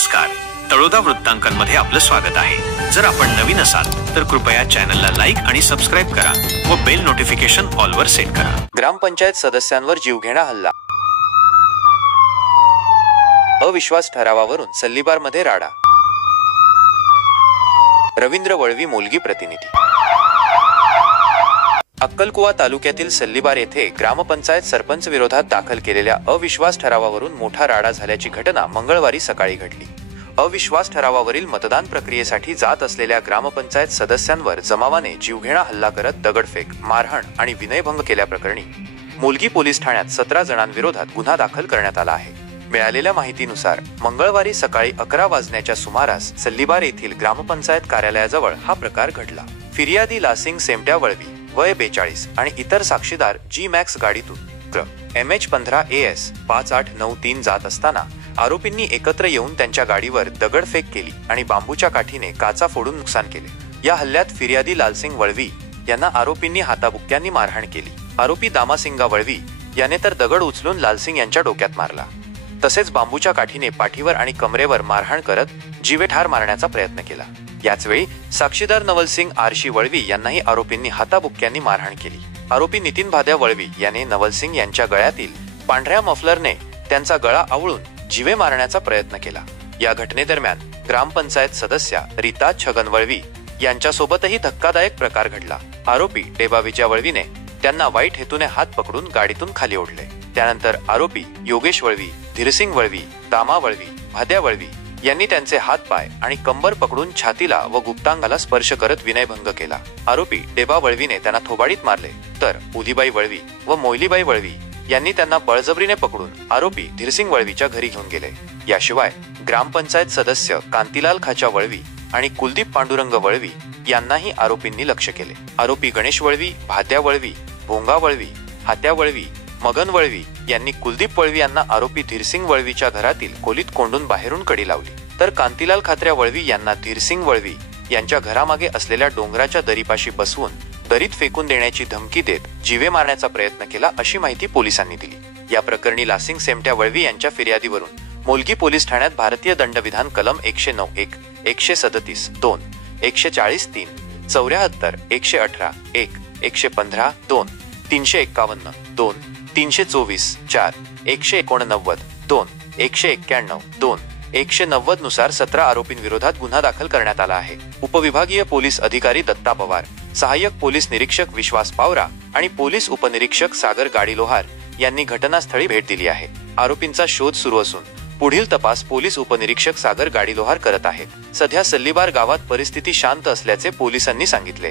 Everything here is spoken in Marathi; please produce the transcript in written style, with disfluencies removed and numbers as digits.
नमस्कार, तळोदा वृत्तांकनमध्ये आपलं स्वागत आहे। जर आपण नवीन असाल तर कृपया चॅनलला लाईक आणि सबस्क्राइब करा व बेल नोटिफिकेशन ऑल वर सेट करा। ग्रामपंचायत सदस्यांवर जीवघेणा हल्ला, अविश्वास ठरावावरून सल्लीबारमध्ये राडा। रवींद्र वळवी मोलगी प्रतिनिधी। अक्कलकुवा तालुक्यातील सल्लीबार येथे ग्रामपंचायत सरपंच विरोधात दाखल केलेल्या अविश्वास ठरावावरून मोठा राडा झाल्याची घटना मंगळवारी सकाळी घडली। अविश्वास ठरावावरील मतदान प्रक्रियेसाठी जात असलेल्या ग्रामपंचायत सदस्यांवर जमावाने जीवघेणा हल्ला करत दगडफेक, मारहाण आणि विनयभंग केल्याप्रकरणी मोलगी पोलीस ठाण्यात 17 जणांविरोधात गुन्हा दाखल करण्यात आला आहे। मिळालेल्या माहितीनुसार मंगळवारी सकाळी 11 वाजण्याच्या सुमारास सल्लीबार येथील ग्रामपंचायत कार्यालयाजवळ हा प्रकार घडला। फिर्यादी लासिंग सेमट्या वळवी वय 42 आणि इतर साक्षीदार जी मॅक्स गाडीतून MH15 AS 5893 जात असताना आरोपींनी एकत्र येऊन त्यांच्या गाडीवर दगडफेक केली आणि बांबूच्या काठीने काचा फोडून नुकसान केले। या हल्ल्यात फिर्यादी लालसिंग वळवी यांना आरोपींनी हाताबुक्क्यांनी मारहाण केली। आरोपी दामासिंगा वळवी याने तर दगड उचलून लालसिंग यांच्या डोक्यात मारला, तसेच बांबूच्या काठीने पाठीवर आणि कमरेवर मारहाण करत जीवेठार मारण्याचा प्रयत्न केला। याच वेळी साक्षीदार नवलसिंग आरशी वळवी यांनाही आरोपींनी हाताबुक्क्यांनी मारहाण केली। आरोपी नितीन भाद्या वळवी याने नवलसिंग यांच्या गळ्यातील पांढऱ्या मफलरने त्यांचा गळा आवळून जीवे मारण्याचा प्रयत्न केला। या घटनेदरम्यान ग्रामपंचायत सदस्या रीता छगन वळवी यांच्यासोबतही धक्कादायक प्रकार घडला। आरोपी डेबा विजय वळवीने त्यांना वाईट हेतूने हात पकडून गाडीतून खाली ओढले। त्यानंतर आरोपी योगेश वळवी, धीरसिंग वळवी, दामा वळवी, भाद्या वळवी यांनी त्यांचे हात पाय आणि कंबर पकडून छातीला व गुप्तांगाला स्पर्श करत विनयभंग केला। आरोपी डेबा वळवीने त्यांना थोबाडीत मारले, तर उदीबाई वळवी व मोयलीबाई वळवी यांनी त्यांना बळजबरीने पकडून आरोपी धीरसिंग वळवीच्या घरी घेऊन गेले। याशिवाय ग्रामपंचायत सदस्य कांतीलाल खाचा वळवी आणि कुलदीप पांडुरंग वळवी यांनाही आरोपींनी लक्ष्य केले। आरोपी गणेश वळवी, भात्या वळवी, भोंगा वळवी, हात्या वळवी, मगन वळवी यांनी कुलदीप वळवी यांना आरोपी धीरसिंग वळवीच्या घरातील खोलीत कोंडून बाहेरून कडी लावली, तर कांतीलाल खात्र्या वळवी यांना धीरसिंग वळवी यांच्या घरामागे असलेल्या डोंगराच्या दरीपाशी बसवून दरीत फेकून देण्याची धमकी देत जीवे मारण्याचा प्रयत्न केला, अशी माहिती पोलिसांनी दिली। या प्रकरणी लासिंग सेमट्या वळवी यांच्या फिर्यादीवरून मोलगी पोलीस ठाण्यात भारतीय दंडविधान कलम 109(1), 137(2), 140(3), 74, 118(1), 115(2), 351(2), 324(4), 189(2), 191(2), 190 नुसार 17 आरोपींविरोधात गुन्हा दाखल करण्यात आला आहे। उपविभागीय पोलीस अधिकारी दत्ता पवार, सहाय्यक पोलीस निरीक्षक विश्वास पावरा आणि पोलीस उपनिरीक्षक सागर गाडीलोहार यांनी घटनास्थळी भेट दिली आहे। आरोपींचा शोध सुरू असून पुढील तपास पोलीस उपनिरीक्षक सागर गाडीलोहार करत आहेत। सध्या सल्लीबार गावात परिस्थिती शांत असल्याचे पोलिसांनी सांगितले।